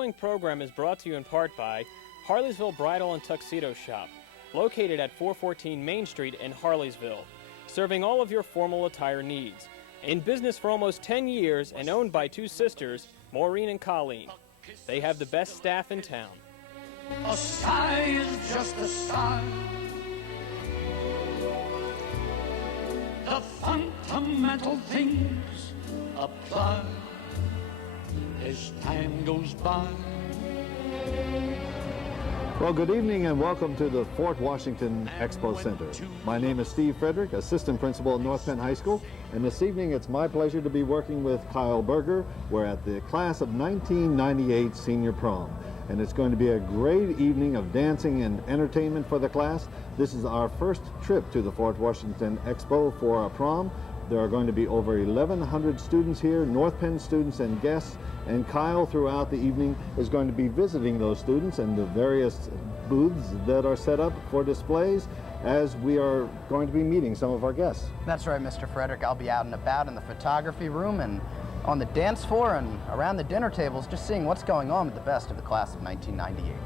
following program is brought to you in part by Harleysville Bridal and Tuxedo Shop, located at 414 Main Street in Harleysville, serving all of your formal attire needs. In business for almost 10 years and owned by two sisters, Maureen and Colleen. They have the best staff in town. A sigh is just a sigh. The fundamental things apply as time goes by. Well, good evening and welcome to the Fort Washington Expo Center. My name is Steve Frederick, Assistant Principal at North Penn High School, and this evening it's my pleasure to be working with Kyle Berger. We're at the class of 1998 Senior Prom, and it's going to be a great evening of dancing and entertainment for the class. This is our first trip to the Fort Washington Expo for a prom. There are going to be over 1,100 students here, North Penn students and guests, and Kyle throughout the evening is going to be visiting those students and the various booths that are set up for displays as we are going to be meeting some of our guests. That's right, Mr. Frederick. I'll be out and about in the photography room and on the dance floor and around the dinner tables, just seeing what's going on with the best of the class of 1998.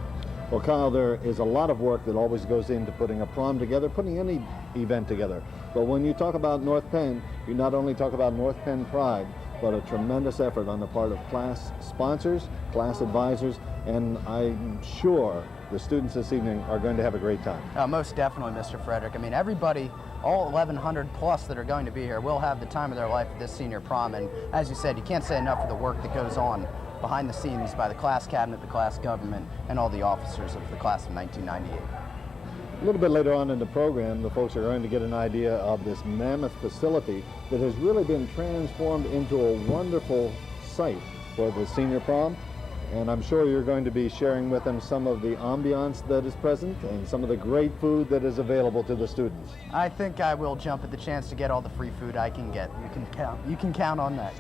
Well, Kyle, there is a lot of work that always goes into putting a prom together, putting any event together. But when you talk about North Penn, you not only talk about North Penn pride, but a tremendous effort on the part of class sponsors, class advisors, and I'm sure the students this evening are going to have a great time. Most definitely, Mr. Frederick. I mean, everybody, all 1,100 plus that are going to be here will have the time of their life at this senior prom. And as you said, you can't say enough of the work that goes on behind the scenes by the class cabinet, the class government, and all the officers of the class of 1998. A little bit later on in the program, the folks are going to get an idea of this mammoth facility that has really been transformed into a wonderful site for the senior prom. And I'm sure you're going to be sharing with them some of the ambiance that is present and some of the great food that is available to the students. I think I will jump at the chance to get all the free food I can get. You can count on that.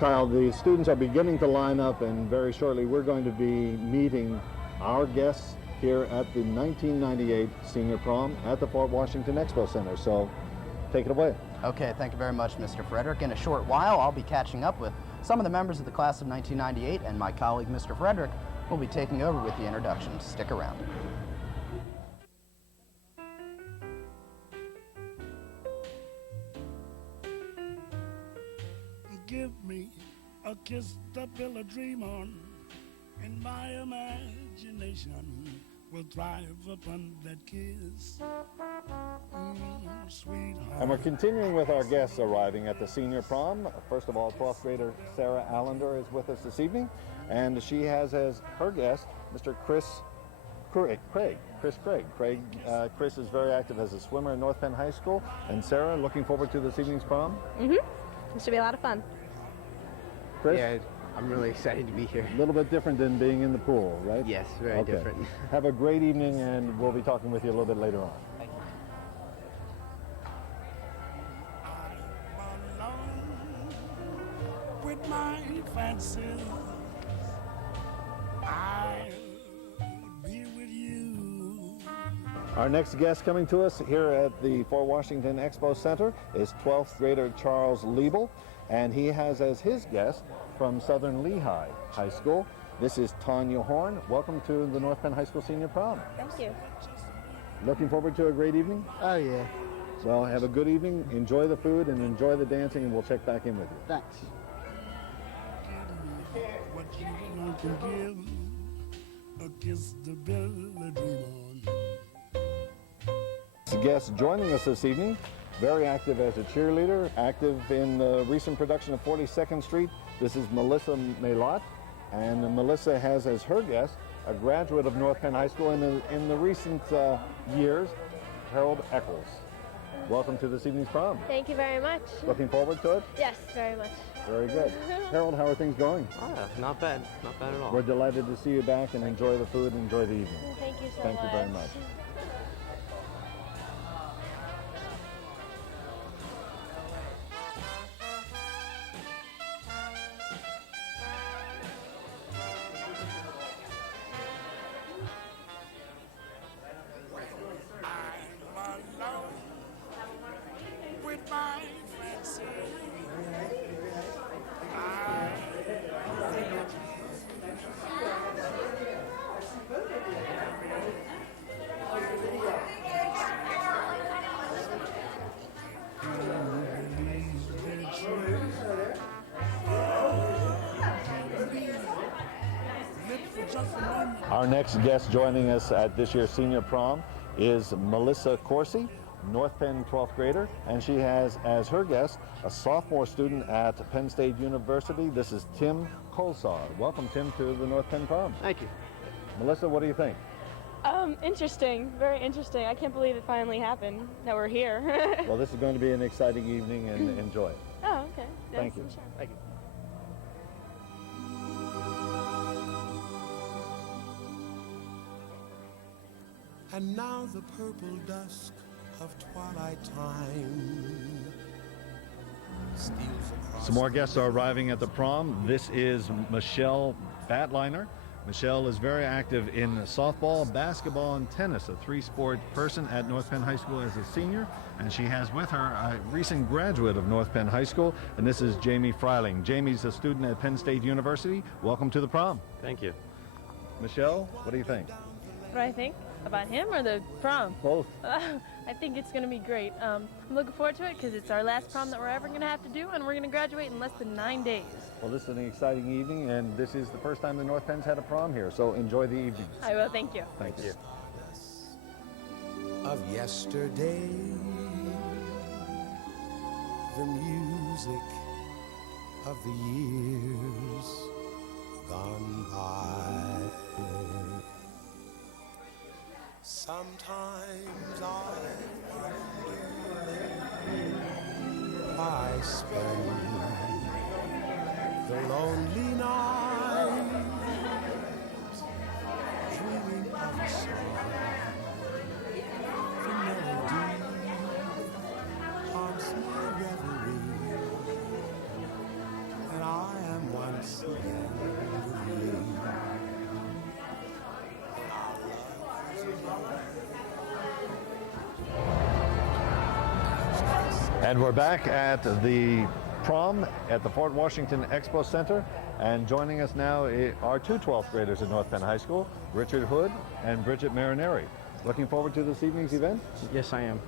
Kyle, the students are beginning to line up, and very shortly we're going to be meeting our guests here at the 1998 Senior Prom at the Fort Washington Expo Center. So take it away. Okay, thank you very much, Mr. Frederick. In a short while, I'll be catching up with some of the members of the class of 1998, and my colleague, Mr. Frederick, will be taking over with the introductions. Stick around. Give me a kiss to build a dream on, and my imagination will thrive upon that kiss. Sweetheart. And we're continuing with our guests arriving at the Senior Prom. First of all, 12th grader Sarah Allender is with us this evening, and she has as her guest Mr. Chris Craig. Chris is very active as a swimmer at North Penn High School. And Sarah, looking forward to this evening's prom? It should be a lot of fun. Chris? Yeah, I'm really excited to be here. A little bit different than being in the pool, right? Yes, very different. Have a great evening, and we'll be talking with you a little bit later on. Thank you. I'm alone with my fancies. I'll be with you. Our next guest coming to us here at the Fort Washington Expo Center is 12th grader Charles Liebel, and he has as his guest from Southern Lehigh High School. This is Tanya Horn. Welcome to the North Penn High School Senior Prom. Thank you. Looking forward to a great evening? Oh, yeah. Well, have a good evening, enjoy the food, and enjoy the dancing, and we'll check back in with you. Thanks. What you can give, a kiss to build a dream on. Guest joining us this evening, very active as a cheerleader, active in the recent production of 42nd Street. This is Melissa Maylott, and Melissa has as her guest a graduate of North Penn High School in the recent years, Harold Eccles. Welcome to this evening's prom. Thank you very much. Looking forward to it? Yes, very much. Very good. Harold, how are things going? Not bad at all. We're delighted to see you back and enjoy the food and enjoy the evening. Thank you so much. Thank you very much. just a moment. Our next guest joining us at this year's Senior Prom is Melissa Corsi, North Penn 12th grader, and she has as her guest a sophomore student at Penn State University. This is Tim Colsar. Welcome, Tim, to the North Penn Prom. Thank you. Melissa, what do you think? Interesting, very interesting. I can't believe it finally happened, that we're here. Well, this is going to be an exciting evening, and enjoy it. Oh, okay. Thank you. Sure. Thank you. And now the purple dusk of twilight time steals across. Some more guests are arriving at the prom. This is Michelle Batliner. Michelle is very active in softball, basketball, and tennis, a three-sport person at North Penn High School as a senior. And she has with her a recent graduate of North Penn High School, and this is Jamie Freiling. Jamie's a student at Penn State University. Welcome to the prom. Thank you. Michelle, what do you think? What do I think? About him or the prom? Both. I think it's going to be great. I'm looking forward to it because it's our last prom that we're ever going to have to do, and we're going to graduate in less than 9 days. Well, this is an exciting evening, and this is the first time the North Penn's had a prom here, so enjoy the evening. I will, thank you. Thank you. Of yesterday, the music of the years gone by. Sometimes I wonder why spend the lonely night dreaming of a song. The melody haunts my reverie, and I am once again with you. And we're back at the prom at the Fort Washington Expo Center. And joining us now are two 12th graders at North Penn High School, Richard Hood and Bridget Marineri. Looking forward to this evening's event? Yes, I am.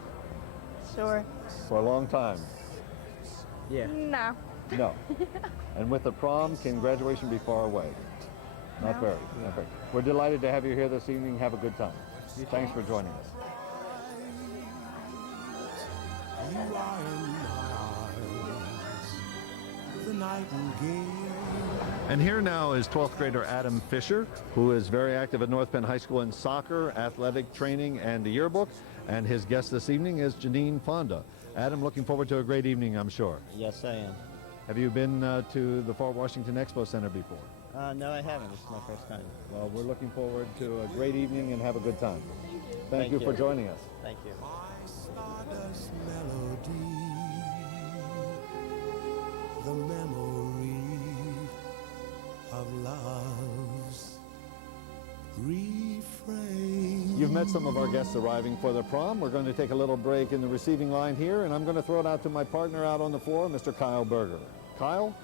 Sure. For a long time. Yeah. No. No. And with the prom, can graduation be far away? Not very. Not very. We're delighted to have you here this evening. Have a good time. Thanks for joining us. You are in my arms, the nightingale. And here now is 12th grader Adam Fisher, who is very active at North Penn High School in soccer, athletic training, and the yearbook. And his guest this evening is Janine Fonda. Adam, looking forward to a great evening, I'm sure. Yes, I am. Have you been to the Fort Washington Expo Center before? No, I haven't. This is my first time. Well, we're looking forward to a great evening and have a good time. Thank you for joining us. Thank you. Stardust melody, the memory of love's refrain. You've met some of our guests arriving for the prom. We're going to take a little break in the receiving line here, and I'm going to throw it out to my partner out on the floor, Mr. Kyle Berger. Kyle?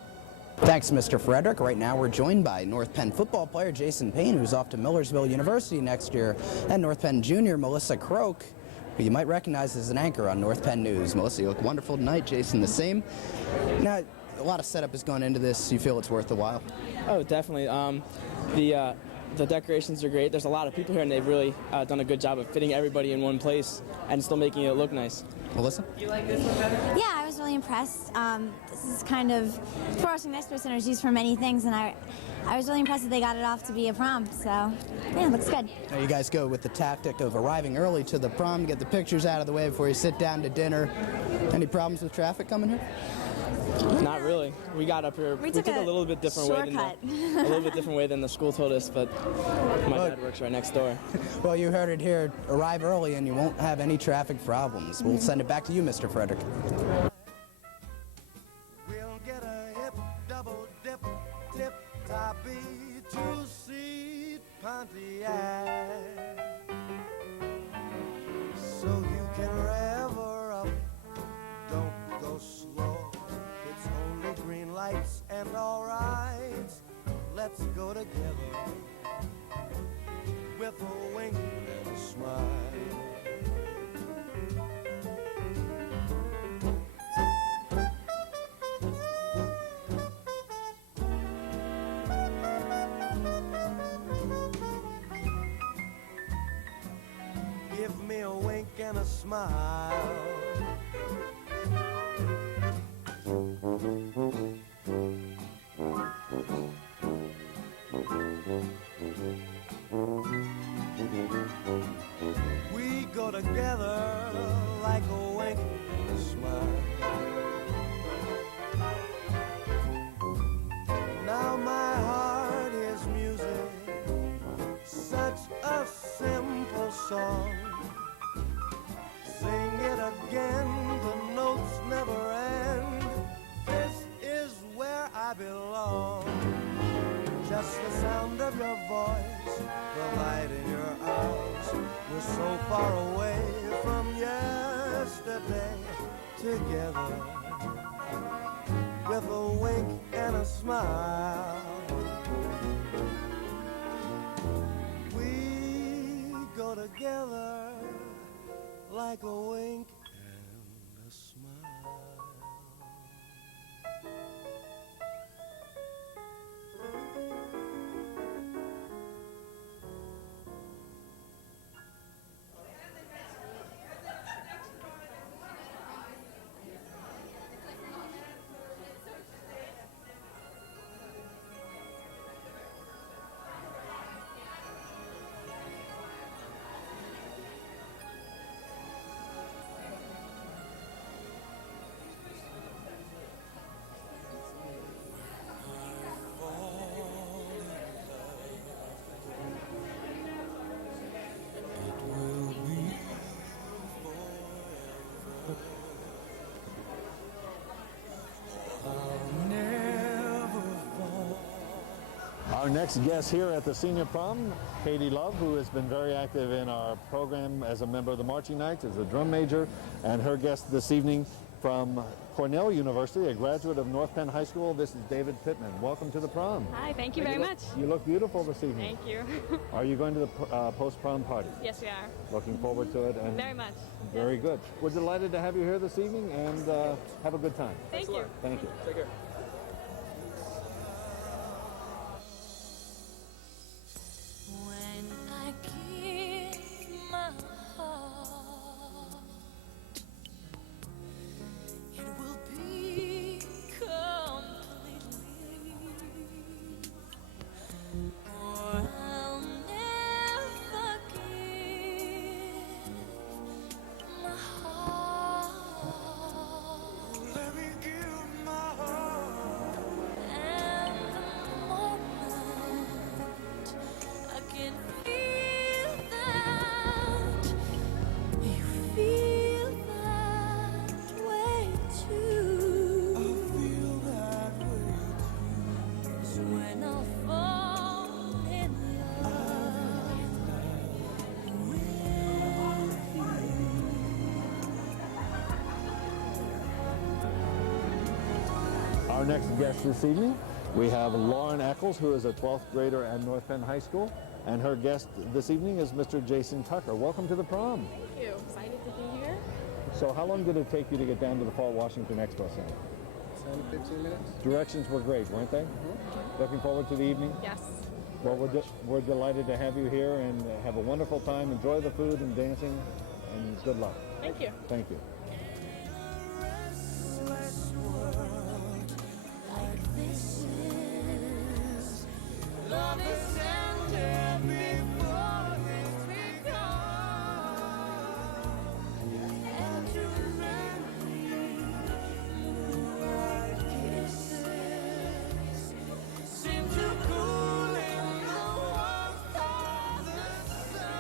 Thanks, Mr. Frederick. Right now we're joined by North Penn football player Jason Payne, who's off to Millersville University next year, and North Penn junior Melissa Croak, who you might recognize as an anchor on North Penn News. Melissa, you look wonderful tonight. Jason, the same. Now, a lot of setup has gone into this. You feel it's worth the while? Oh, definitely. The decorations are great. There's a lot of people here, and they've really done a good job of fitting everybody in one place and still making it look nice. Melissa? You like this one better? Yeah, I was really impressed. This is kind of, Fort Washington Expo Center is used for many things, and I was really impressed that they got it off to be a prom, so yeah, it looks good. Now you guys go with the tactic of arriving early to the prom to get the pictures out of the way before you sit down to dinner. Any problems with traffic coming here? Not really. We got up here. We took a little bit different way than a little bit different way than the school told us, but my dad works right next door. Well, you heard it here. Arrive early and you won't have any traffic problems. We'll send it back to you, Mr. Frederick. We'll get a hip, double dip, tip, toppy, two-seat Pontiac. So you can rev her up, don't go slow. It's only green lights and all rights. Let's go together with a wink and a smile. smile. We go together like a wink and a smile. Now my heart is music, such a simple song. Sing it again, the notes never end. This is where I belong. Just the sound of your voice, the light in your eyes. We're so far away from yesterday, together with a wink and a smile. We go together like a wink and a smile. Our next guest here at the Senior Prom, Katie Love, who has been very active in our program as a member of the Marching Knights, as a drum major, and her guest this evening from Cornell University, a graduate of North Penn High School. This is David Pittman. Welcome to the prom. Hi, thank you very much. You look beautiful this evening. Thank you. Are you going to the post-prom party? Yes, we are. Looking forward to it. And Very much. Very good. We're delighted to have you here this evening, and have a good time. Thank you. Thank you. Take care. When I give my heart, it will be completely, or I'll never give my heart. Let me give my heart. And the moment I can feel that you feel that way too. I feel that way too. It's when I fall in love with you. Our next guest this evening, we have Lauren Eccles, who is a 12th grader at North Penn High School, and her guest this evening is Mr. Jason Tucker. Welcome to the prom. Thank you. Excited to be here. So how long did it take you to get down to the Fall Washington Expo Center? 10, 15 minutes. Directions were great, weren't they? Looking forward to the evening? Yes. Well, we're delighted to have you here, and have a wonderful time. Enjoy the food and dancing, and good luck. Thank you. Thank you. Restless world like this is. Love is ended before it's begun. And to moonlight kisses seem to cool in the warmth of the sun.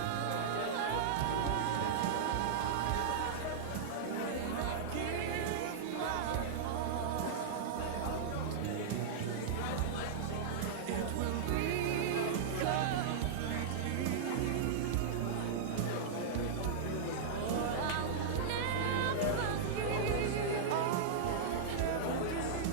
When I give my heart, it will be completely, or I'll never give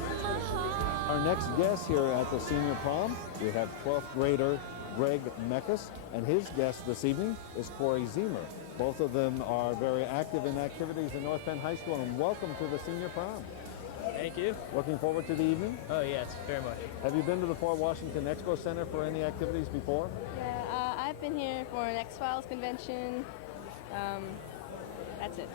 my heart. Our next guest here at the Senior Prom, we have 12th grader Greg Meckus, and his guest this evening is Corey Zemer. Both of them are very active in activities in North Penn High School, and welcome to the Senior Prom. Thank you. Looking forward to the evening. Oh, yes, very much. Have you been to the Fort Washington Expo Center for any activities before? Yeah, I've been here for an X-Files convention, That's it.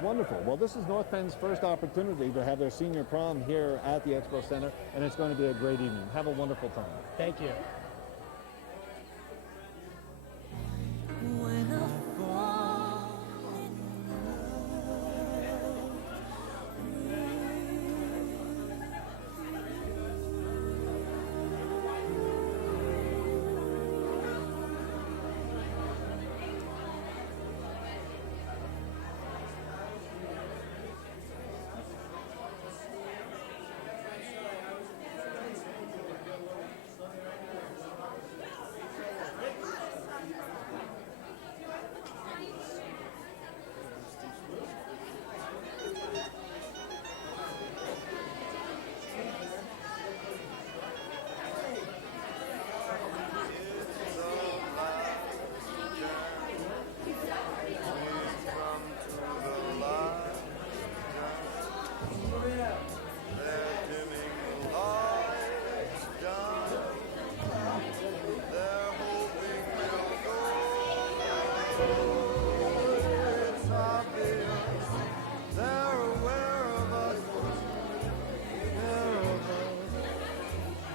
Wonderful. Well, this is North Penn's first opportunity to have their senior prom here at the Expo Center, and it's going to be a great evening. Have a wonderful time. Thank you. When I fall in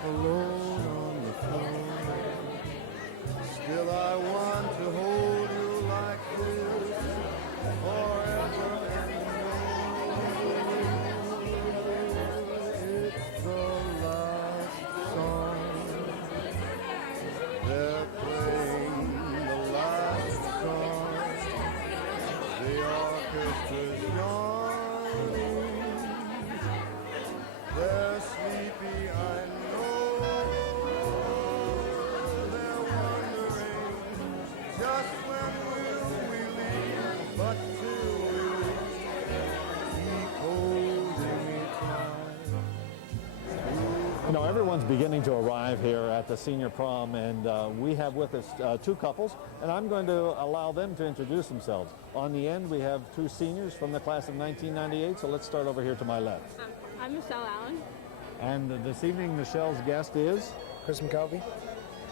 alone on the floor. Still I want to hold you like this forever and more. It's the last song. They're playing the last song. The orchestra's yawning. They're sleepy, I know. They're wondering just when will we leave, but till we leave, keep holding me tight. You know, everyone's beginning to arrive here at the senior prom, and we have with us two couples, and I'm going to allow them to introduce themselves. On the end, we have two seniors from the class of 1998, so let's start over here to my left. I'm Michelle Allen. And this evening, Michelle's guest is? Chris McCovey.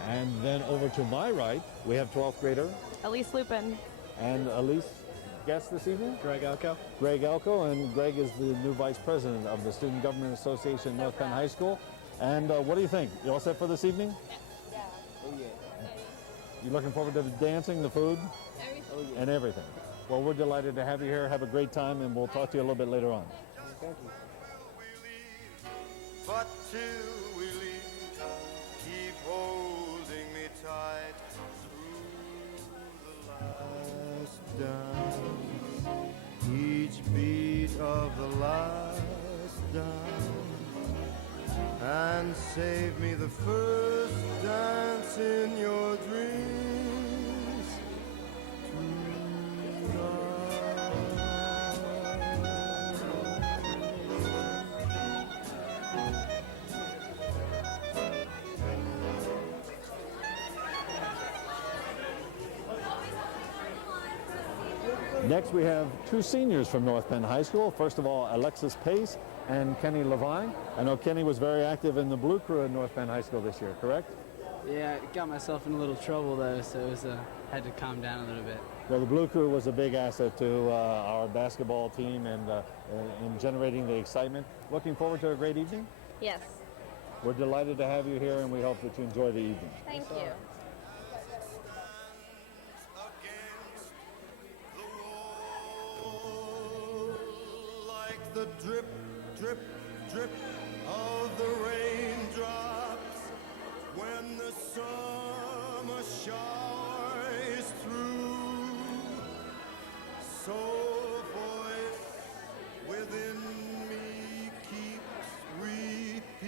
And then over to my right, we have 12th grader. Elise Lupin. And Elise, guest this evening? Greg Elko. Greg Elko, and Greg is the new vice president of the Student Government Association North Penn High School. And what do you think? You all set for this evening? Yeah. Oh, yeah. You looking forward to the dancing, the food, Everything. and everything? Well, we're delighted to have you here. Have a great time, and we'll talk to you a little bit later on. Thank you. But till we leave, keep holding me tight through the last dance. Each beat of the last dance, and save me the first dance in your dreams Next, we have two seniors from North Penn High School. First of all, Alexis Pace and Kenny Levine. I know Kenny was very active in the Blue Crew at North Penn High School this year, correct? Yeah, I got myself in a little trouble though, so it was, had to calm down a little bit. Well, the Blue Crew was a big asset to our basketball team and in generating the excitement. Looking forward to a great evening? Yes. We're delighted to have you here, and we hope that you enjoy the evening. Thank you. like the drip, drip, drip of the raindrops when the summer shower is through. So voice within me keeps repeating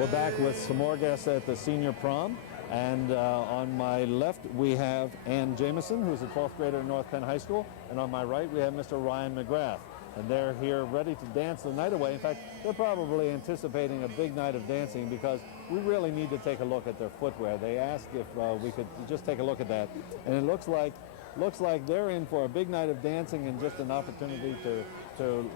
We're back with some more guests at the senior prom. And on my left, we have Ann Jameson, who's a 12th grader at North Penn High School. And on my right, we have Mr. Ryan McGrath. And they're here ready to dance the night away. In fact, they're probably anticipating a big night of dancing because we really need to take a look at their footwear. They asked if we could just take a look at that. And it looks like looks like they're in for a big night of dancing and just an opportunity to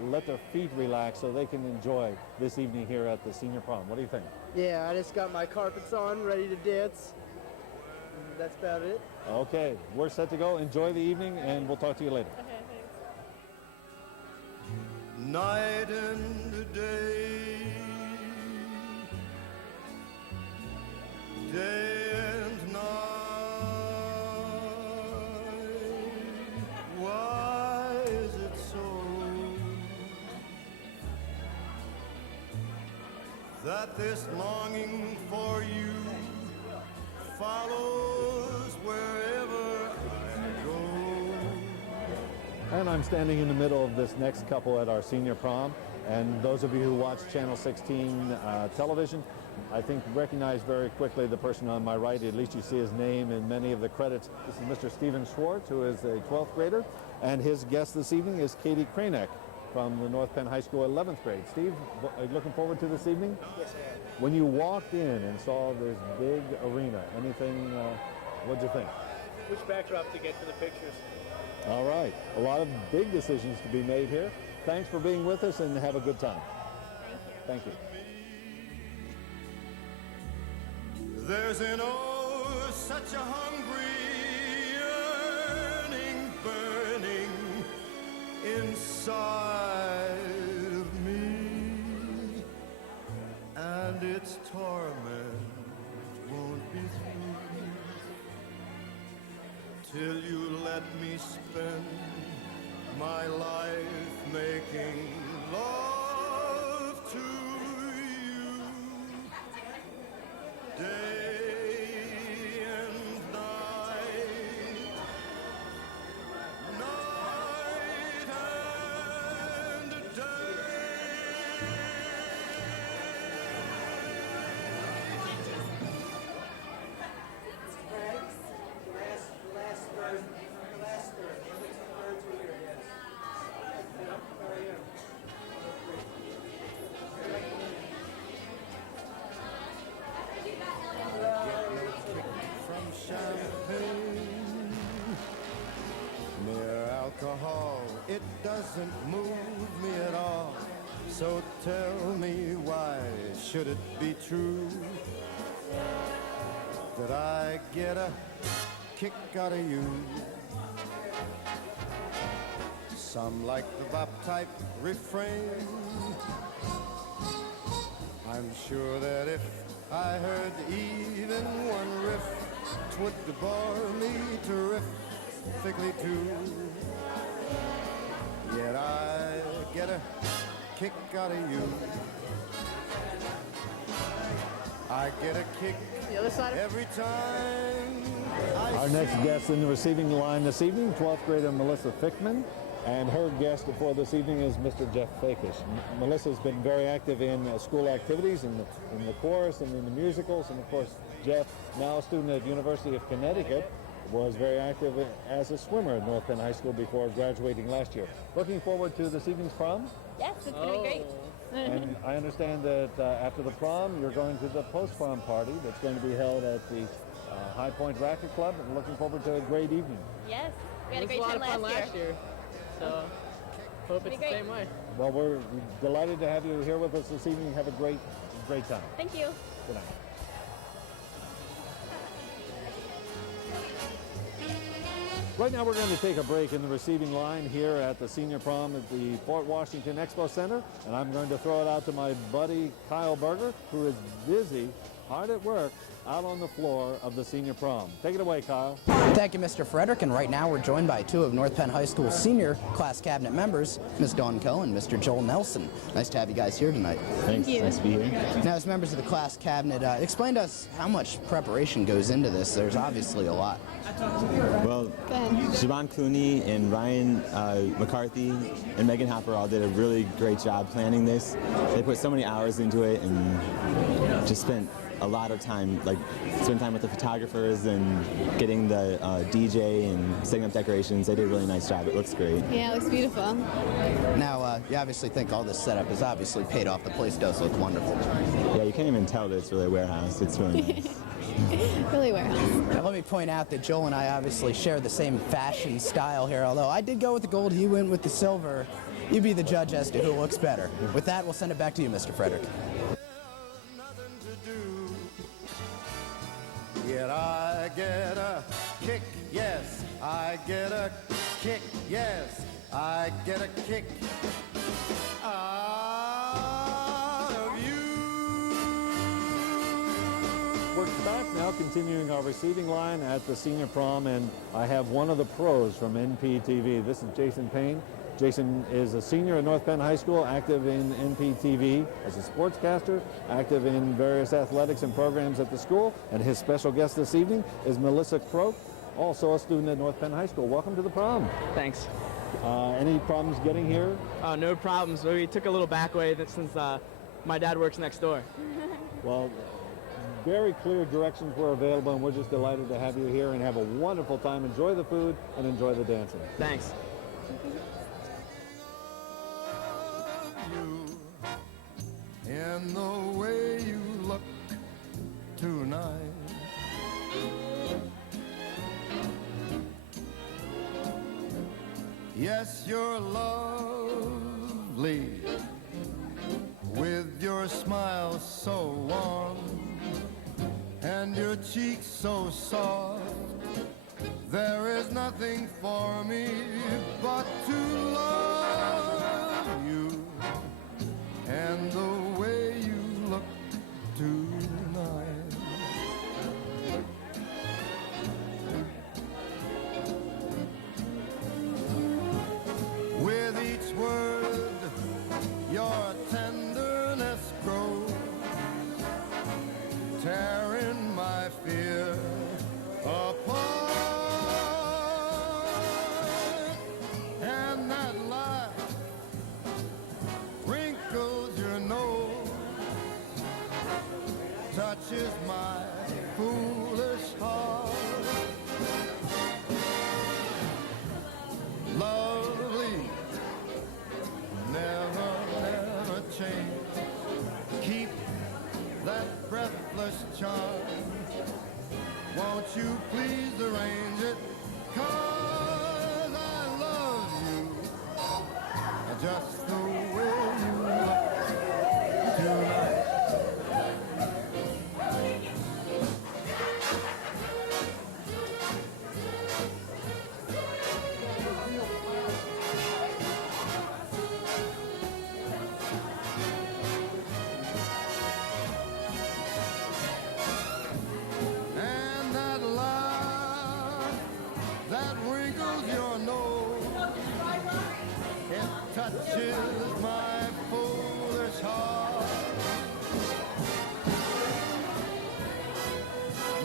let their feet relax so they can enjoy this evening here at the Senior Prom. What do you think? Yeah, I just got my carpets on, ready to dance. And that's about it. Okay, we're set to go. Enjoy the evening, and we'll talk to you later. Okay, thanks. Night and day, day and night. Why is it so that this longing for you follows wherever I go? And I'm standing in the middle of this next couple at our Senior Prom. And those of you who watch Channel 16 television, I think recognize very quickly the person on my right. At least you see his name in many of the credits. This is Mr. Stephen Schwartz, who is a 12th grader. And his guest this evening is Katie Kranek from the North Penn High School 11th grade. Steve, are you looking forward to this evening? Yes, I am. When you walked in and saw this big arena, anything, what'd you think? Which backdrop to get for the pictures? All right, a lot of big decisions to be made here. Thanks for being with us and have a good time. Thank you. Thank you. There's an oh, such a hungry yearning burning inside of me, and its torment won't be through till you let me spend my life making love to you. Day and night, night and day. From champagne, mere alcohol, it doesn't move me at all. So tell me, why should it be true that I get a kick out of you? Some like the bop type refrain. I'm sure that if I heard even one riff, 'twould bore me terrifically too. Yet I get a kick out of you. I get a kick every time Our next guest in the receiving line this evening, 12th grader Melissa Fickman. And her guest for this evening is Mr. Jeff Fakish. Melissa's been very active in school activities, in the chorus and in the musicals. And of course, Jeff, now a student at University of Connecticut, was very active as a swimmer at North Penn High School before graduating last year. Looking forward to this evening's prom? Yes, it's going to be great. And I understand that after the prom, you're going to the post-prom party that's going to be held at the High Point Racket Club. And looking forward to a great evening. Yes, we had a It was great a lot time of fun last year. So, hope it's the same way. Well, we're delighted to have you here with us this evening. Have a great time. Thank you. Good night. Right now we're going to take a break in the receiving line here at the Senior Prom at the Fort Washington Expo Center. And I'm going to throw it out to my buddy Kyle Berger, who is busy, hard at work, out on the floor of the Senior Prom. Take it away, Kyle. Thank you, Mr. Frederick. And right now we're joined by two of North Penn High School senior class cabinet members, Ms. Dawn Coe and Mr. Joel Nelson. Nice to have you guys here tonight. Thanks. Nice to be here. Now, as members of the class cabinet, explain to us how much preparation goes into this. There's obviously a lot. Well, Siobhan Clooney and Ryan McCarthy and Megan Hopper all did a really great job planning this. They put so many hours into it and just spent a lot of time, spend time with the photographers and getting the DJ and setting up decorations. They did a really nice job. It looks great. Yeah, it looks beautiful. Now, you obviously think all this setup is obviously paid off. The place does look wonderful. Yeah, you can't even tell that it's really a warehouse. It's really nice. Really warehouse. Now, let me point out that Joel and I obviously share the same fashion style here, although I did go with the gold, he went with the silver. You be the judge as to who looks better. With that, we'll send it back to you, Mr. Frederick. Yet I get a kick, yes, I get a kick, yes, I get a kick out of you. We're back now, continuing our receiving line at the Senior Prom, and I have one of the pros from NPTV. This is Jason Payne. Jason is a senior at North Penn High School, active in NPTV as a sportscaster, active in various athletics and programs at the school, and his special guest this evening is Melissa Croak, also a student at North Penn High School. Welcome to the prom. Thanks. Any problems getting here? No problems. We took a little back way since my dad works next door. Well, very clear directions were available, and we're just delighted to have you here and have a wonderful time. Enjoy the food and enjoy the dancing. Thanks. In the way you look tonight, yes, you're lovely, with your smile so warm and your cheeks so soft. There is nothing for me but to love you. And the way you look tonight, with each word your tenderness grows, tearing my fear apart. And that laugh wrinkles your nose, touches my foolish heart. Lovely, never, never change. Keep that breathless charm. Won't you please arrange it? 'Cause I love you just the way you look tonight. And that laugh that wrinkles your nose, it touches my foolish heart.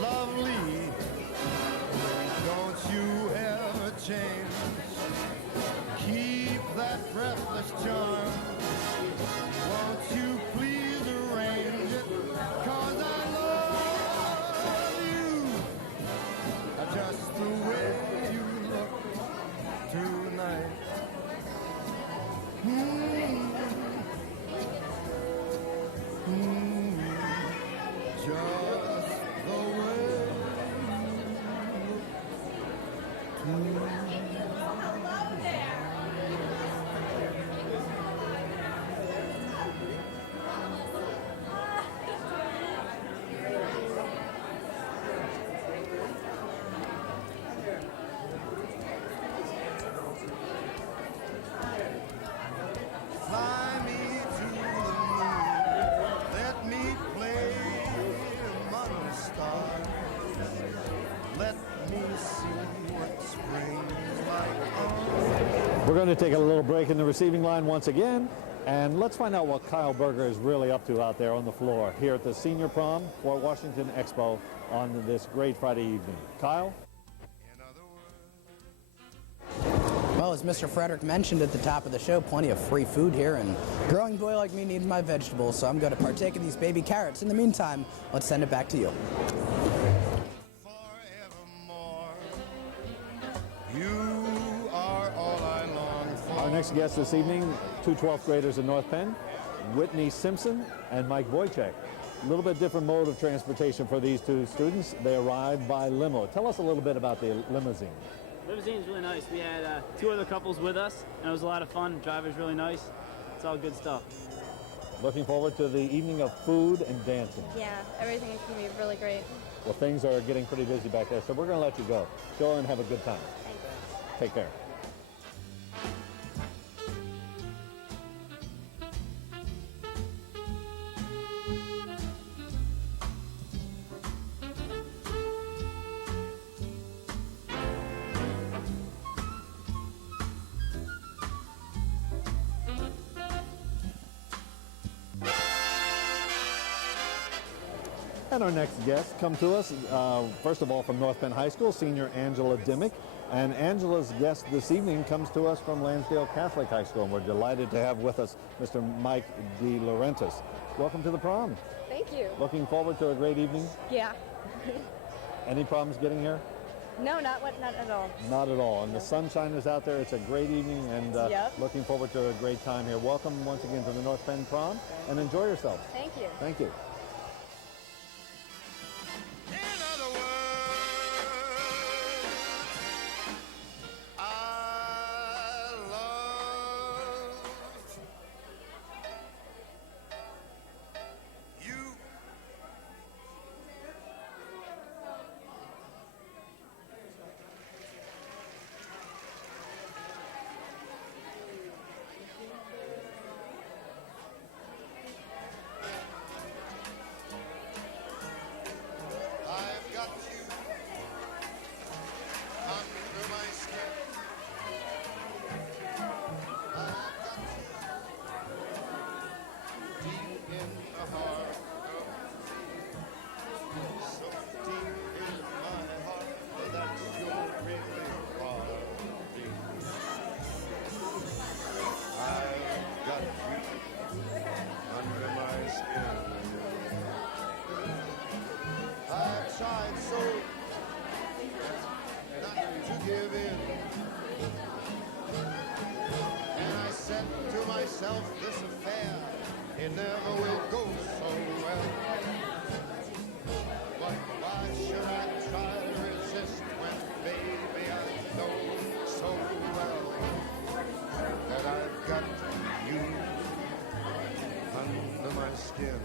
Lovely, don't you ever change. Keep that breathless charm. Won't you please arrange it? 'Cause I love you just the way you look tonight. Just the way you look Fly me to the moon, let me play among the stars. Let me see what spring's like on. We're going to take a little break in the receiving line once again, and let's find out what Kyle Berger is really up to out there on the floor here at the Senior Prom Fort Washington Expo on this great Friday evening. Kyle? Well, as Mr. Frederick mentioned at the top of the show, plenty of free food here, and a growing boy like me needs my vegetables, so I'm going to partake in these baby carrots. In the meantime, let's send it back to you. You are all I long for. Our next guests this evening, two 12th graders in North Penn, Whitney Simpson and Mike Boychek. A little bit different mode of transportation for these two students. They arrived by limo. Tell us a little bit about the limousine. Limousine's really nice. We had 2 other couples with us, and it was a lot of fun. The driver's really nice. It's all good stuff. Looking forward to the evening of food and dancing. Yeah, everything's going to be really great. Well, things are getting pretty busy back there, so we're going to let you go. Go and have a good time. Thanks. Take care. And our next guests come to us, first of all, from North Penn High School, senior Angela Dimmick. And Angela's guest this evening comes to us from Lansdale Catholic High School, and we're delighted to have with us Mr. Mike De Laurentiis. Welcome to the prom. Thank you. Looking forward to a great evening? Yeah. Any problems getting here? No, not at all. Not at all. And the sunshine is out there. It's a great evening, and Yep. looking forward to a great time here. Welcome once again to the North Penn Prom, and enjoy yourselves. Thank you. Thank you. This affair, it never will go so well. But why should I try to resist when, baby, I know so well that I've got you under my skin.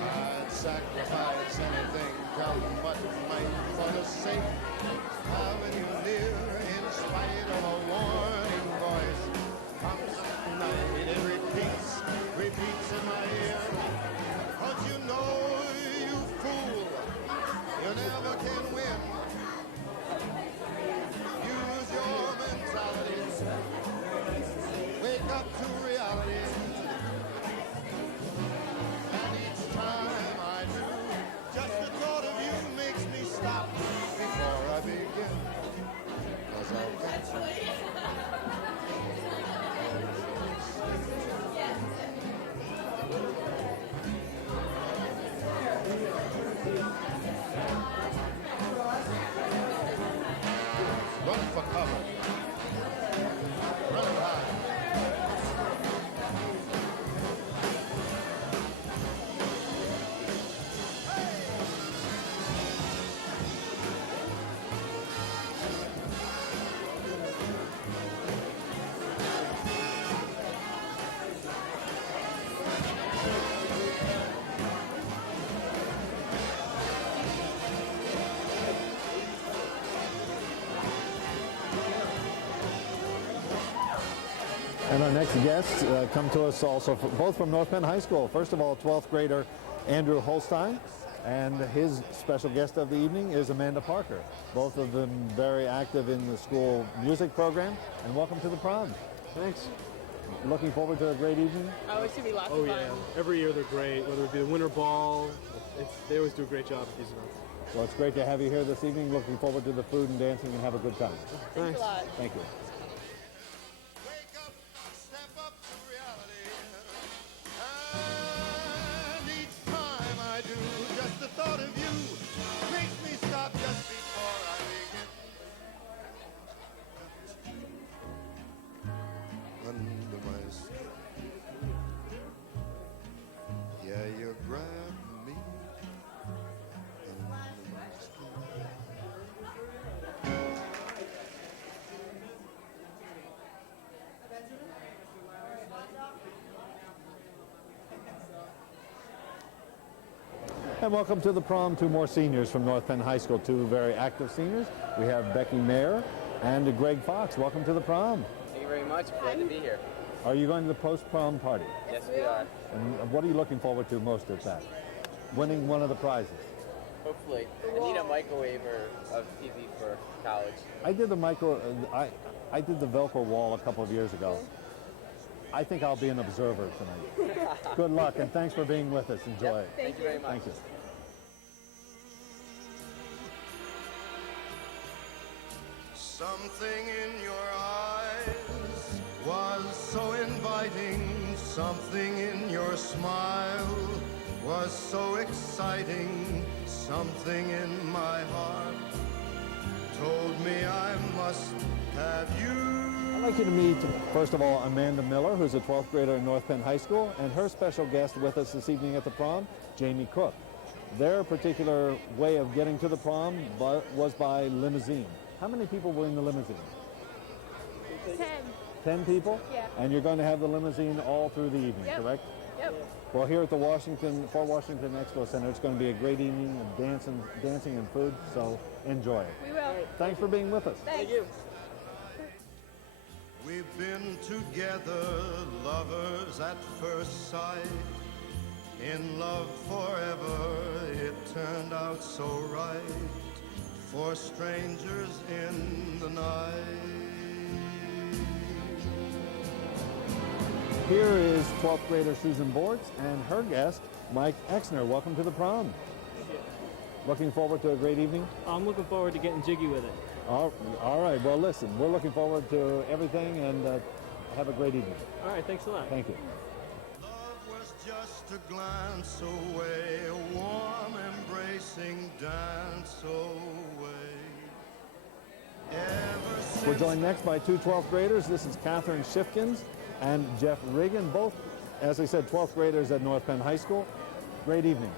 I'd sacrifice anything, come what might, for the sake of having you near, in spite of a warning voice. Comes the night, it repeats in my ear. But you know, you fool, you never can win. Use your mentality, wake up to reality. And each time I do, just the thought of you makes me stop before I begin. 'Cause I've got you. Run for cover. Run and hide. And our next guests come to us also both from North Penn High School. First of all, 12th grader Andrew Holstein, and his special guest of the evening is Amanda Parker. Both of them very active in the school music program. And welcome to the prom. Thanks. Looking forward to a great evening? Oh, it should be lots Oh of fun. yeah, every year they're great, whether it be the winter ball, they always do a great job at these events. Well, it's great to have you here this evening. Looking forward to the food and dancing, and have a good time. Thanks a lot. Thank you. And each time I do, just the thought of you makes me stop just before I begin. Under my skin. And welcome to the prom, two more seniors from North Penn High School, two very active seniors. We have Becky Mayer and Greg Fox. Welcome to the prom. Thank you very much. Glad to be here. Are you going to the post-prom party? Yes, we are. And what are you looking forward to most at that? Winning one of the prizes. Hopefully. I need a microwaver of TV for college. I did the I did the Velcro wall a couple of years ago. I think I'll be an observer tonight. Good luck, and thanks for being with us. Enjoy it. Thank you very much. Thank you. Something in your eyes was so inviting. Something in your smile was so exciting. Something in my heart told me I must have you. I'd like you to meet, first of all, Amanda Miller, who's a 12th grader in North Penn High School, and her special guest with us this evening at the prom, Jamie Cook. Their particular way of getting to the prom was by limousine. How many people were in the limousine? 10. 10 people? Yeah. And you're going to have the limousine all through the evening, Yep. correct? Yep. Well, here at the Fort Washington Expo Center, it's going to be a great evening of dancing and food, so enjoy it. We will. Thanks for being with us. Thank you. We've been together, lovers at first sight. In love forever, it turned out so right. For strangers in the night. Here is 12th grader Susan Bortz and her guest, Mike Exner. Welcome to the prom. Looking forward to a great evening? I'm looking forward to getting jiggy with it. All right, well listen, we're looking forward to everything, and have a great evening. All right, thanks a lot. Thank you. Love was just a glance away, a warm embracing dance away. Ever since We're joined next by two 12th graders. This is Catherine Shifkins and Jeff Regan, both, as I said, 12th graders at North Penn High School. Great evening.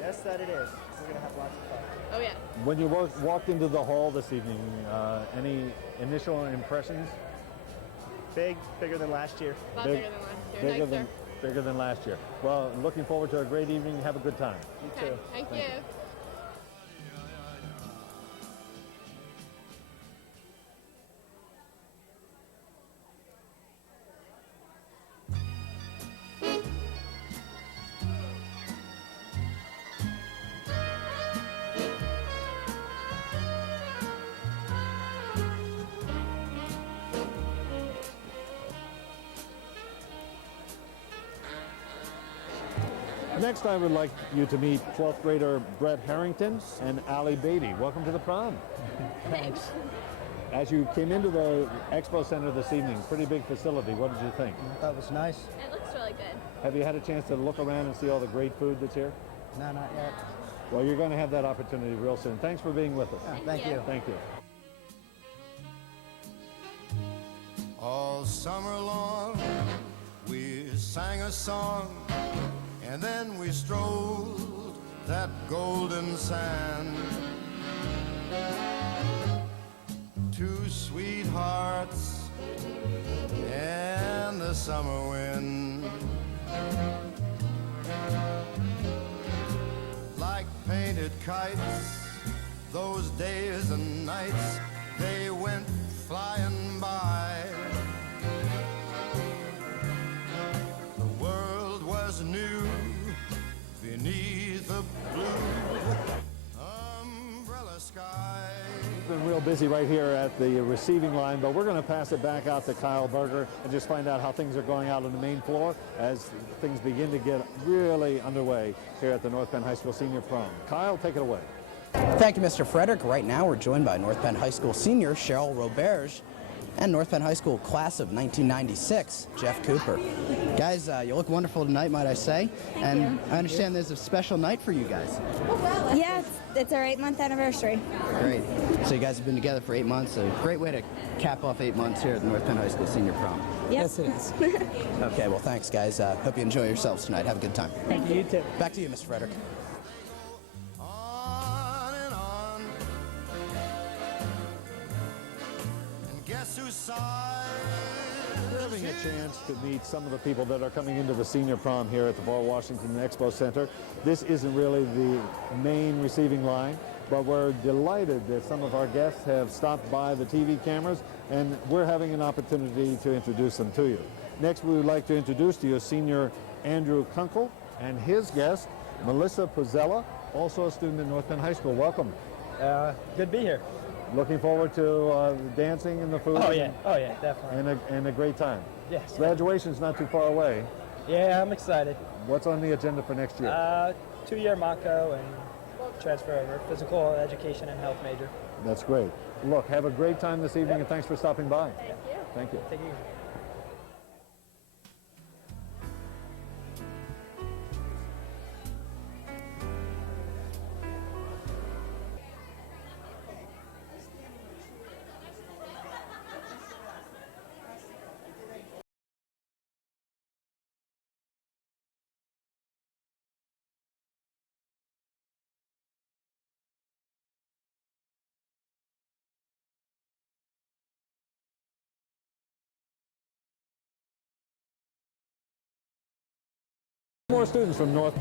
Yes, that it is. We're going to have lots of fun. Oh, yeah. When you walked into the hall this evening, any initial impressions? Bigger than last year. A lot bigger than last year. Bigger than last year. Well, looking forward to a great evening. Have a good time. You too. Thank you. Next, I would like you to meet 12th grader Brett Harrington and Allie Beatty. Welcome to the prom. Thanks. As you came into the Expo Center this evening, pretty big facility. What did you think? I thought it was nice. It looks really good. Have you had a chance to look around and see all the great food that's here? No, not yet. Well, you're going to have that opportunity real soon. Thanks for being with us. Thank you. Thank you. All summer long, we sang a song, and then we strolled that golden sand. Two sweethearts and the summer wind, like painted kites, those days and nights, they went flying by. The world was new beneath a blue umbrella sky. We've been real busy right here at the receiving line, but we're going to pass it back out to Kyle Berger and just find out how things are going out on the main floor as things begin to get really underway here at the North Penn High School Senior Prom. Kyle, take it away. Thank you, Mr. Frederick. Right now we're joined by North Penn High School senior Cheryl Roberge and North Penn High School class of 1996, Jeff Cooper. Guys, you look wonderful tonight, might I say. And I understand there's a special night for you guys. Yeah, it's our 8-month anniversary. Great. So you guys have been together for 8 months. A great way to cap off 8 months here at the North Penn High School Senior Prom. Yep. Yes, it is. Okay, well, thanks, guys. Hope you enjoy yourselves tonight. Have a good time. Thank you. You too. Back to you, Mr. Frederick. On and on, and Guess whose side? We're having a chance to meet some of the people that are coming into the senior prom here at the Fort Washington Expo Center. This isn't really the main receiving line, but we're delighted that some of our guests have stopped by the TV cameras, and we're having an opportunity to introduce them to you. Next, we would like to introduce to you Senior Andrew Kunkel and his guest, Melissa Pozzella, also a student at North Penn High School. Welcome. Good to be here. Looking forward to the dancing and the food. Oh yeah, definitely. And a great time. Yes. Graduation's not too far away. Yeah, I'm excited. What's on the agenda for next year? 2-year Mako and transfer over, physical education and health major. That's great. Look, have a great time this evening, Yep. and thanks for stopping by. Thank you. Thank you. Take it easy. More students from North.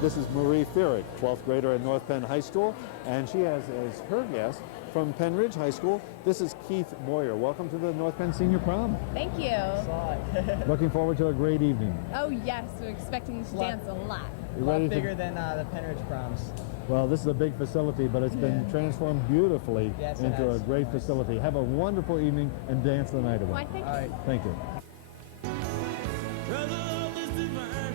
This is Marie Fierick, 12th grader at North Penn High School, and she has as her guest from Penn Ridge High School. This is Keith Moyer. Welcome to the North Penn Senior Prom. Thank you. Looking forward to a great evening. Oh yes, we're expecting to dance a lot. You A lot ready bigger than the Penn Ridge proms. Well, this is a big facility, but it's been transformed beautifully Yes, it into a has. great facility. Have a wonderful evening and dance the night away. Why, thank you. All right. Thank you. Brother, love is divine,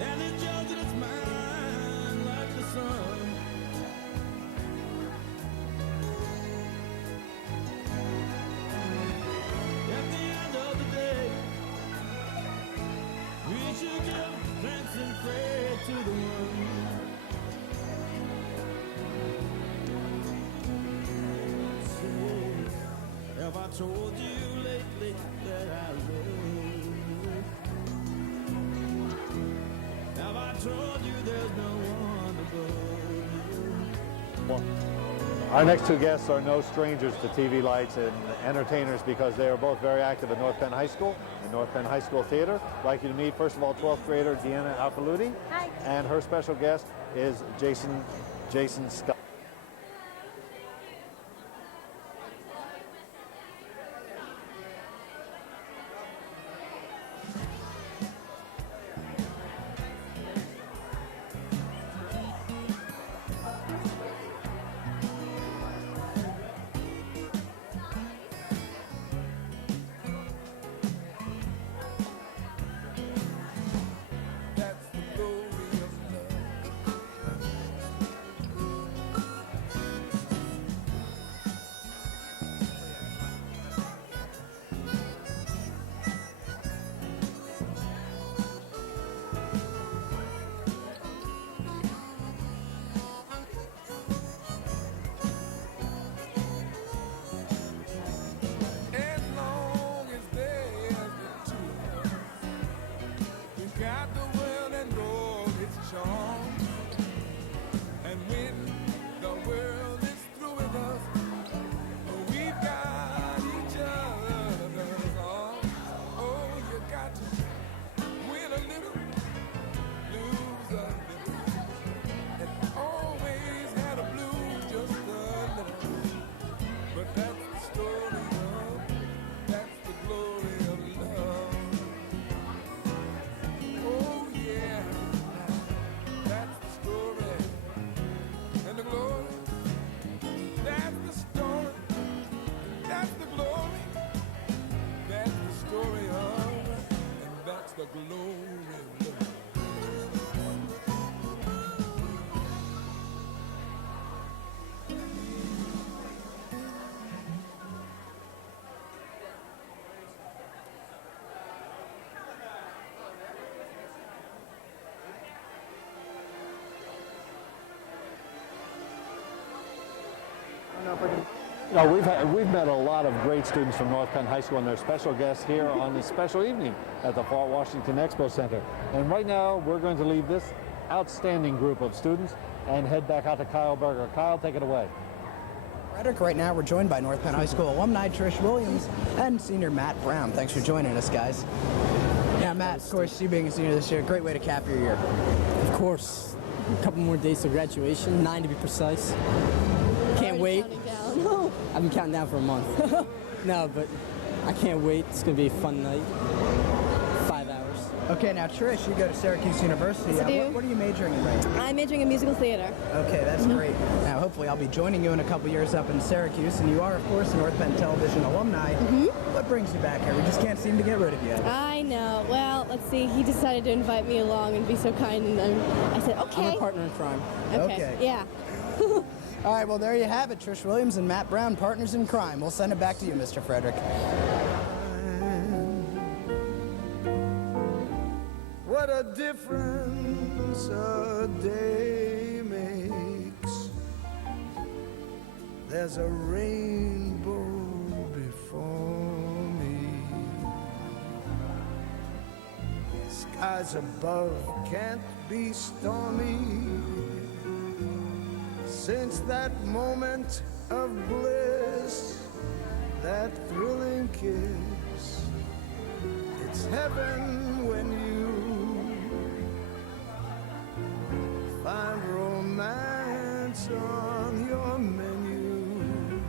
and it's yours and it's mine like the sun. At the end of the day, we should give thanks and pray to the one. Say, have I told you lately that I love you? Have I told you there's no one above you? Our next two guests are no strangers to TV lights and entertainers because they are both very active at North Penn High School and North Penn High School Theater. I'd like you to meet, first of all, 12th grader Deanna Alcaludi. Hi. And her special guest is Jason Scott. That's the glory of love. don't know if I can. We've met a lot of great students from North Penn High School and their special guests here on this special evening at the Fort Washington Expo Center. And right now, we're going to leave this outstanding group of students and head back out to Kyle Berger. Kyle, take it away. Frederick, right now we're joined by North Penn High School alumni Trish Williams and senior Matt Brown. Thanks for joining us, guys. Yeah, Matt, of course, you being a senior this year, great way to cap your year. Of course. A couple more days to graduation, 9 to be precise. Can't wait. I've been counting down for a month. No, but I can't wait. It's going to be a fun night. 5 hours. Okay, now Trish, you go to Syracuse University. Yes, I do. What are you majoring in right now? I'm majoring in musical theater. Okay, that's great. Now, hopefully I'll be joining you in a couple years up in Syracuse, and you are, of course, a North Penn Television alumni. What brings you back here? We just can't seem to get rid of you. I know. Well, let's see. He decided to invite me along and be so kind, and I said, okay. I'm a partner in crime. Okay. Yeah. All right, well, there you have it. Trish Williams and Matt Brown, partners in crime. We'll send it back to you, Mr. Frederick. What a difference a day makes. There's a rainbow before me. Skies above can't be stormy. Since that moment of bliss, that thrilling kiss, it's heaven when you find romance on your menu.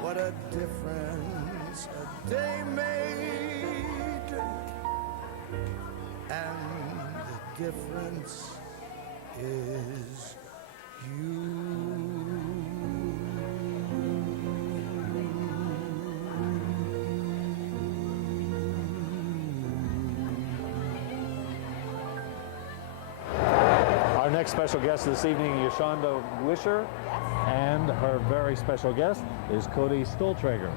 What a difference a day made, and the difference is you. Our next special guest this evening is Yashonda Wisher, and her very special guest is Cody Stoltrager.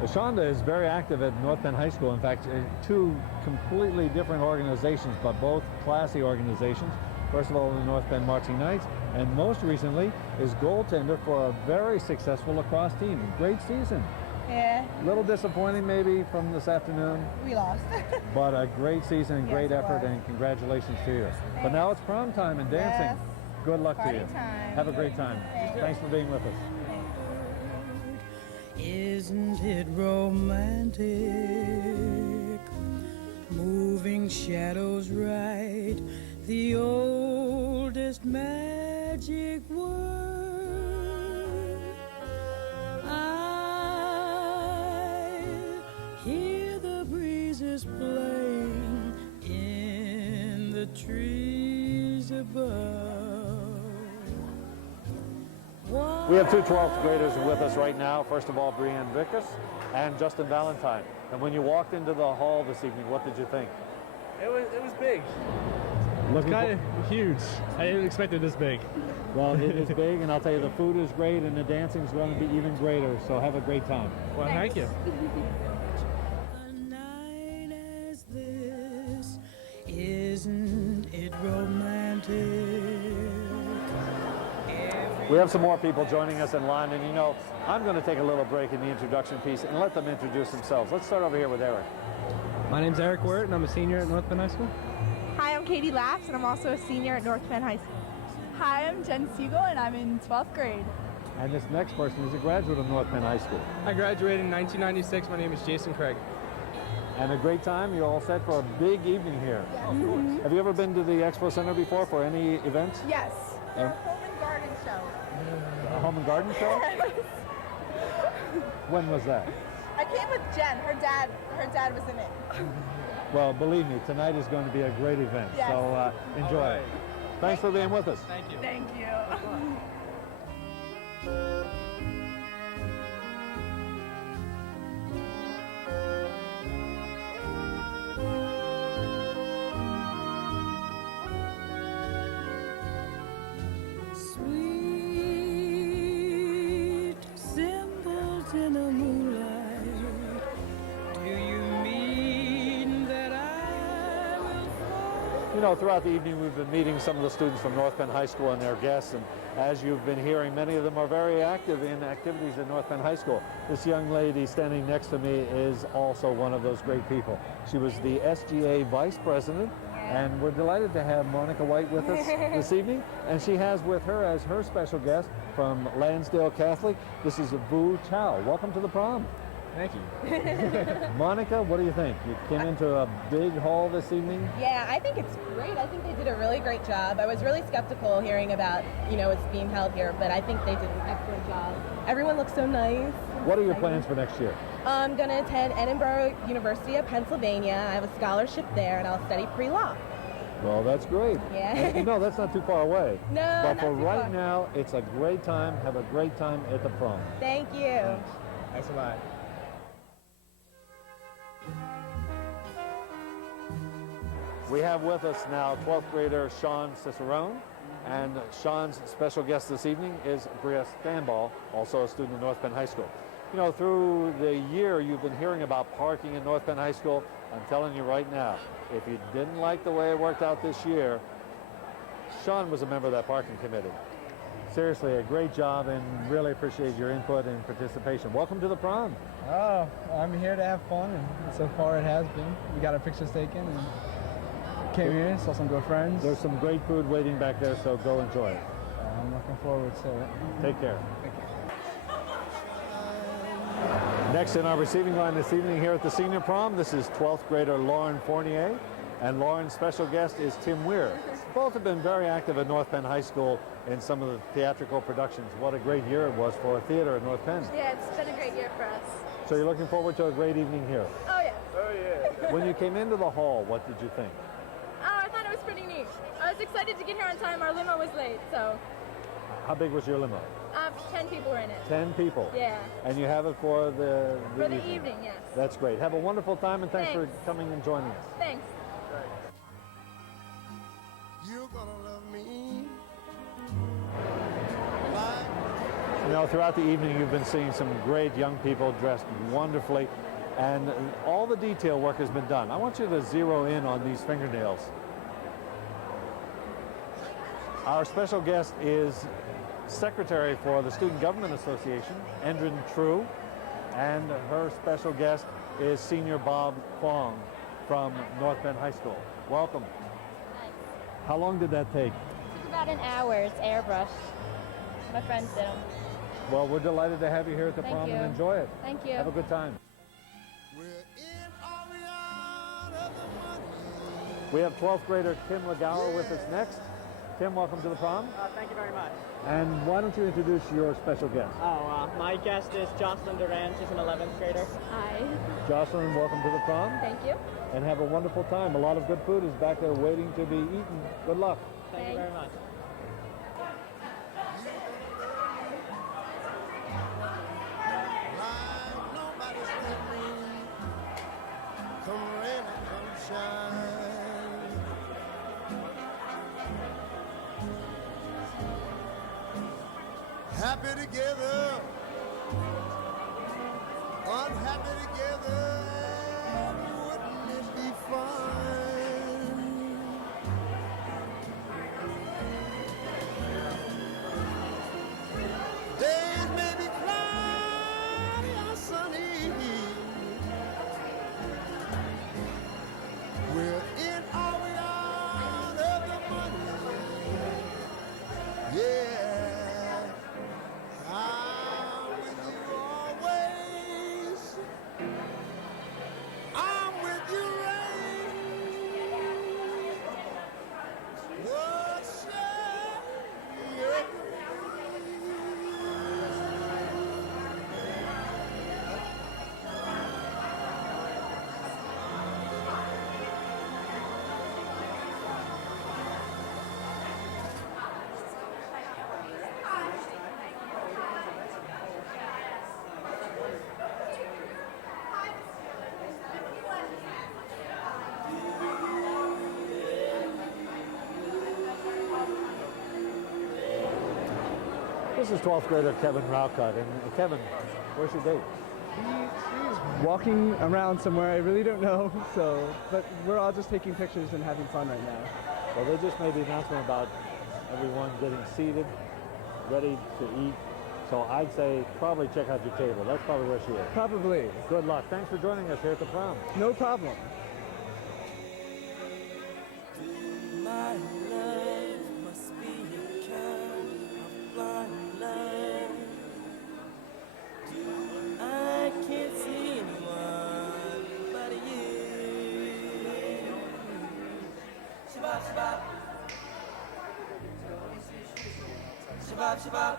Yashonda is very active at North Penn High School. In fact, two completely different organizations, but both classy organizations. First of all, the North Penn Marching Knights, and most recently is goaltender for a very successful lacrosse team. Great season. Yeah. A little disappointing maybe from this afternoon. We lost. But a great season, Yes, great it effort, was. and congratulations to you. But now it's prom time and dancing. Yes. Good luck to Party you. time. Have a great time. Thanks for being with us. Isn't it romantic? Moving shadows right, the oldest magic word. I hear the breezes playing in the trees above. We have two 12th graders with us right now. First of all, Brianne Vickus and Justin Valentine. And when you walked into the hall this evening, what did you think? It was big. It's kind of huge. I didn't expect it this big. Well, it is big, and I'll tell you, the food is great, and the dancing is going to be even greater. So have a great time. Well, thank you. A night as this, isn't it romantic? We have some more people joining us in line, and you know, I'm going to take a little break in the introduction piece and let them introduce themselves. Let's start over here with Eric. My name's Eric Wirt, and I'm a senior at North Penn High School. Hi, I'm Katie Laps, and I'm also a senior at North Penn High School. Hi, I'm Jen Siegel, and I'm in 12th grade. And this next person is a graduate of North Penn High School. I graduated in 1996. My name is Jason Craig. And a great time. You're all set for a big evening here. Yes. Have you ever been to the Expo Center before for any events? Yes, for And- a home and garden show. A home and garden show? When was that? I came with Jen. Her dad was in it. Well, believe me, tonight is going to be a great event. Yes. So enjoy All right. it. Thanks for being with us. Thank you. Thank you. Sweet symbols in the moonlight. Do you mean that I will fall? You know, throughout the evening we've been meeting some of the students from North Penn High School and their guests, and as you've been hearing, many of them are very active in activities at North Penn High School. This young lady standing next to me is also one of those great people. She was the SGA Vice President, and we're delighted to have Monica White with us this evening, and she has with her as her special guest from Lansdale Catholic, this is Vu Chow. Welcome to the prom. Thank you. Monica, what do you think? You came into a big hall this evening? Yeah, I think it's great. I think they did a really great job. I was really skeptical hearing about, it's being held here, but I think they did an excellent job. Everyone looks so nice. What are your plans for next year? I'm going to attend Edinburgh University of Pennsylvania. I have a scholarship there, and I'll study pre-law. Well, that's great. Yeah. And, no, that's not too far away. No, but not for too right far. now, it's a great time. Have a great time at the prom. Thank you. Thanks a lot. We have with us now 12th grader Sean Cicerone, and Sean's special guest this evening is Bria Stanball, also a student at North Penn High School. You know, through the year you've been hearing about parking at North Penn High School. I'm telling you right now, if you didn't like the way it worked out this year, Sean was a member of that parking committee. Seriously, a great job, and really appreciate your input and participation. Welcome to the prom. Oh, I'm here to have fun, and so far it has been. We got our pictures taken and came here, saw some good friends. There's some great food waiting back there, so go enjoy it. I'm looking forward to it. Take care. Next in our receiving line this evening here at the Senior Prom, this is 12th grader Lauren Fournier, and Lauren's special guest is Tim Weir. Both have been very active at North Penn High School in some of the theatrical productions. What a great year it was for theater at North Penn. Yeah, it's been a great year for us. So you're looking forward to a great evening here. Oh, yeah. Oh, yeah. When you came into the hall, what did you think? Oh, I thought it was pretty neat. I was excited to get here on time. Our limo was late, so How big was your limo? 10 people were in it. 10 people. Yeah. And you have it for the For the evening, yes. That's great. Have a wonderful time, and thanks for coming and joining us. Thanks. You're gonna love me. You know, throughout the evening, you've been seeing some great young people dressed wonderfully, and all the detail work has been done. I want you to zero in on these fingernails. Our special guest is Secretary for the Student Government Association, Endrin True, and her special guest is Senior Bob Kwong from North Penn High School. Welcome. How long did that take? It took about an hour. It's airbrushed. My friends did them. Well, we're delighted to have you here at the Thank prom you. and enjoy it. Thank you. Have a good time. We have 12th grader Tim Legauer with us next. Tim, welcome to the prom. Thank you very much. And why don't you introduce your special guest? My guest is Jocelyn Duran. She's an 11th grader. Hi. Jocelyn, welcome to the prom. Thank you. And have a wonderful time. A lot of good food is back there waiting to be eaten. Good luck. Thank you very much. Come rain or come shine. Happy together, unhappy together, wouldn't it be fine? Days may be cloudy or sunny. We're in or we out of the money. Yeah, I'm with you always. I'm with you, Ray. What's This is 12th grader Kevin Raucott. And Kevin, where's your date? He's walking around somewhere. I really don't know. So, but we're all just taking pictures and having fun right now. Well, they just made the announcement about everyone getting seated, ready to eat. So I'd say probably check out your table. That's probably where she is. Probably. Good luck. Thanks for joining us here at the prom. No problem. My love must be a kind of blind love. I can't see anyone but you. Shabbat, shabbat. Shabbat, shabbat.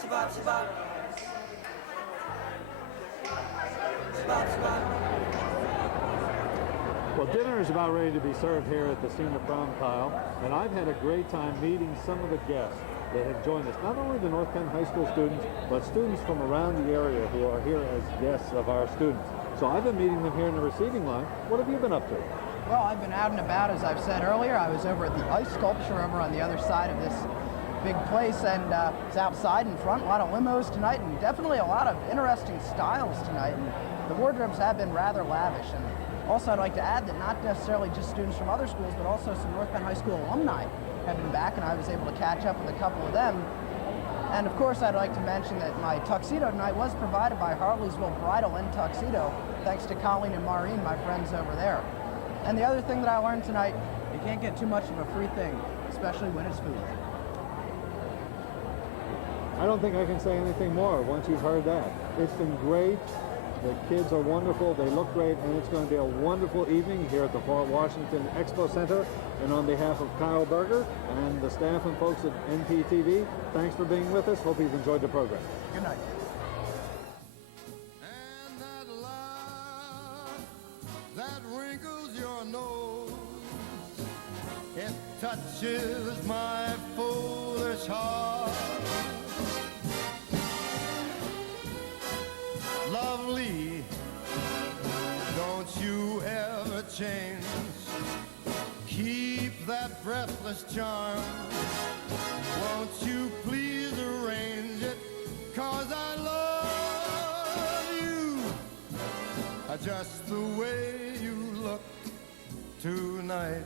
Shabbat, shabbat. Shabbat, shabbat. Well, dinner is about ready to be served here at the Senior Prom, Kyle, and I've had a great time meeting some of the guests that have joined us. Not only the North Penn High School students, but students from around the area who are here as guests of our students. So I've been meeting them here in the receiving line. What have you been up to? Well, I've been out and about, as I've said earlier. I was over at the ice sculpture over on the other side of this big place, and it's outside in front. A lot of limos tonight, and definitely a lot of interesting styles tonight. And the wardrobes have been rather lavish. And also, I'd like to add that not necessarily just students from other schools, but also some North Penn High School alumni have been back, and I was able to catch up with a couple of them. And of course, I'd like to mention that my tuxedo tonight was provided by Harleysville Bridal and Tuxedo, thanks to Colleen and Maureen, my friends over there. And the other thing that I learned tonight, you can't get too much of a free thing, especially when it's food. I don't think I can say anything more once you've heard that. It's been great. The kids are wonderful. They look great, and it's going to be a wonderful evening here at the Fort Washington Expo Center. And on behalf of Kyle Berger and the staff and folks at NPTV, thanks for being with us. Hope you've enjoyed the program. Good night. And that laugh that wrinkles your nose, it touches my foolish heart. Lovely, don't you ever change. Keep that breathless charm. Won't you please arrange it? 'Cause I love you just the way you look tonight.